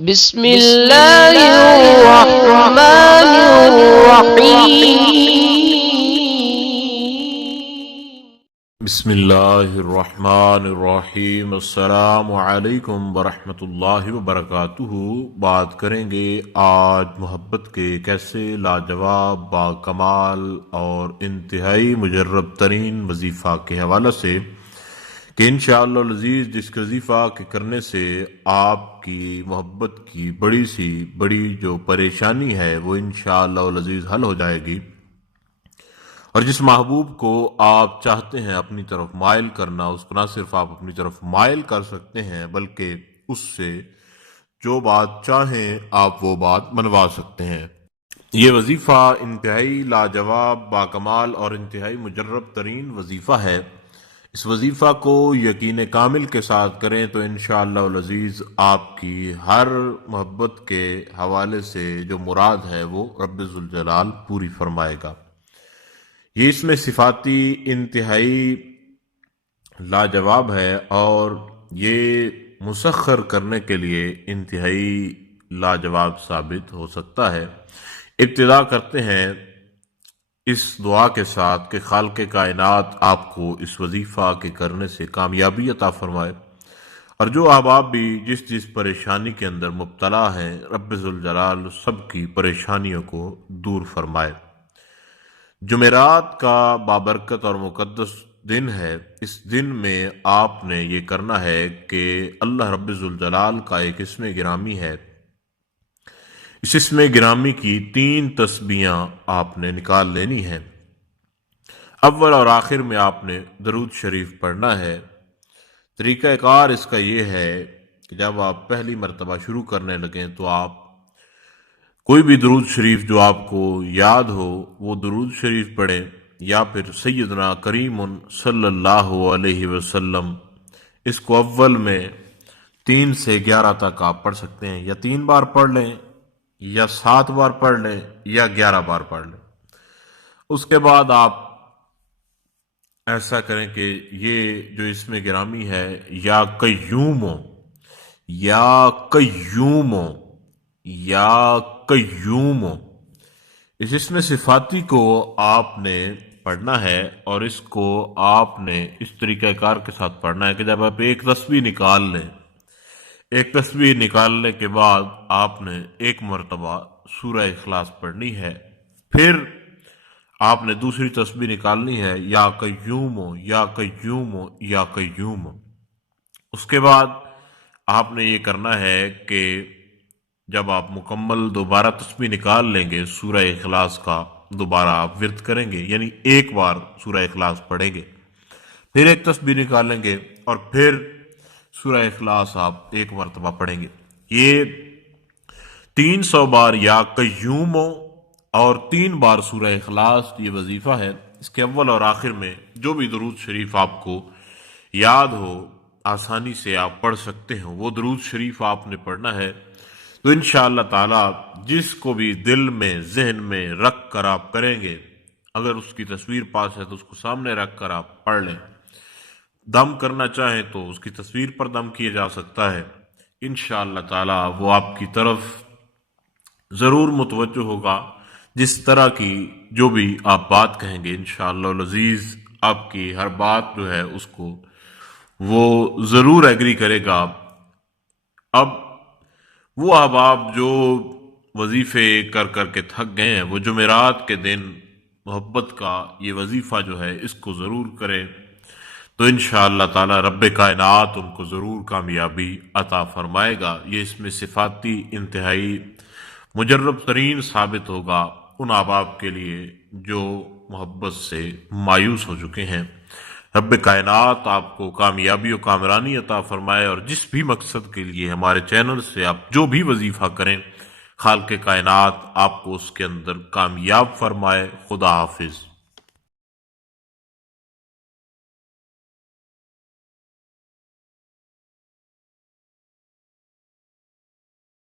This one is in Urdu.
بسم اللہ الرحمن الرحیم بسم اللہ الرحمن الرحیم۔ السلام علیکم ورحمۃ اللہ وبرکاتہ۔ بات کریں گے آج محبت کے کیسے لاجواب، باکمال اور انتہائی مجرب ترین وظیفہ کے حوالے سے کہ انشاءاللہ العزیز جس کے وظیفہ کے کرنے سے آپ کی محبت کی بڑی جو پریشانی ہے وہ انشاءاللہ العزیز حل ہو جائے گی، اور جس محبوب کو آپ چاہتے ہیں اپنی طرف مائل کرنا، اس کو نہ صرف آپ اپنی طرف مائل کر سکتے ہیں بلکہ اس سے جو بات چاہیں آپ وہ بات منوا سکتے ہیں۔ یہ وظیفہ انتہائی لاجواب، باکمال اور انتہائی مجرب ترین وظیفہ ہے۔ اس وظیفہ کو یقین کامل کے ساتھ کریں تو انشاءاللہ العزیز آپ کی ہر محبت کے حوالے سے جو مراد ہے وہ رب ذوالجلال پوری فرمائے گا۔ یہ اس میں صفاتی انتہائی لاجواب ہے اور یہ مسخر کرنے کے لیے انتہائی لاجواب ثابت ہو سکتا ہے۔ ابتدا کرتے ہیں اس دعا کے ساتھ کہ خالق کائنات آپ کو اس وظیفہ کے کرنے سے کامیابی عطا فرمائے، اور جو احباب بھی جس پریشانی کے اندر مبتلا ہیں رب ذوالجلال سب کی پریشانیوں کو دور فرمائے۔ جمعرات کا بابرکت اور مقدس دن ہے۔ اس دن میں آپ نے یہ کرنا ہے کہ اللہ رب ذوالجلال کا ایک اسم گرامی ہے، اس اسم گرامی کی 3 تسبیحاں آپ نے نکال لینی ہیں۔ اول اور آخر میں آپ نے درود شریف پڑھنا ہے۔ طریقہ کار اس کا یہ ہے کہ جب آپ پہلی مرتبہ شروع کرنے لگیں تو آپ کوئی بھی درود شریف جو آپ کو یاد ہو وہ درود شریف پڑھیں، یا پھر سیدنا کریم صلی اللہ علیہ وسلم، اس کو اول میں 3 سے 11 تک آپ پڑھ سکتے ہیں، یا 3 بار پڑھ لیں یا 7 بار پڑھ لیں یا 11 بار پڑھ لیں۔ اس کے بعد آپ ایسا کریں کہ یہ جو اسم گرامی ہے یا قیومو یا قیومو یا قیومو، اس اسم صفاتی کو آپ نے پڑھنا ہے، اور اس کو آپ نے اس طریقہ کار کے ساتھ پڑھنا ہے کہ جب آپ ایک تسبیح نکال لیں، ایک تسبیح نکالنے کے بعد آپ نے 1 مرتبہ سورہ اخلاص پڑھنی ہے، پھر آپ نے دوسری تسبیح نکالنی ہے یا قیومو یا قیومو یا قیومو۔ اس کے بعد آپ نے یہ کرنا ہے کہ جب آپ مکمل دوبارہ تسبیح نکال لیں گے سورہ اخلاص کا، دوبارہ آپ ورد کریں گے، یعنی 1 بار سورہ اخلاص پڑھیں گے، پھر ایک تسبیح نکالیں گے اور پھر سورہ اخلاص آپ 1 مرتبہ پڑھیں گے۔ یہ 300 بار یا قیومو اور 3 بار سورہ اخلاص یہ وظیفہ ہے۔ اس کے اول اور آخر میں جو بھی درود شریف آپ کو یاد ہو، آسانی سے آپ پڑھ سکتے ہیں، وہ درود شریف آپ نے پڑھنا ہے۔ تو انشاءاللہ تعالی جس کو بھی دل میں ذہن میں رکھ کر آپ کریں گے، اگر اس کی تصویر پاس ہے تو اس کو سامنے رکھ کر آپ پڑھ لیں، دم کرنا چاہیں تو اس کی تصویر پر دم کیا جا سکتا ہے، انشاءاللہ تعالی وہ آپ کی طرف ضرور متوجہ ہوگا۔ جس طرح کی جو بھی آپ بات کہیں گے انشاءاللہ العزیز آپ کی ہر بات جو ہے اس کو وہ ضرور ایگری کرے گا۔ اب وہ احباب جو وظیفے کر کر کے تھک گئے ہیں، وہ جمعرات کے دن محبت کا یہ وظیفہ جو ہے اس کو ضرور کریں، تو انشاءاللہ تعالی رب کائنات ان کو ضرور کامیابی عطا فرمائے گا۔ یہ اس میں صفاتی انتہائی مجرب ترین ثابت ہوگا ان احباب کے لیے جو محبت سے مایوس ہو چکے ہیں۔ رب کائنات آپ کو کامیابی و کامرانی عطا فرمائے، اور جس بھی مقصد کے لیے ہمارے چینل سے آپ جو بھی وظیفہ کریں، خالق کائنات آپ کو اس کے اندر کامیاب فرمائے۔ خدا حافظ۔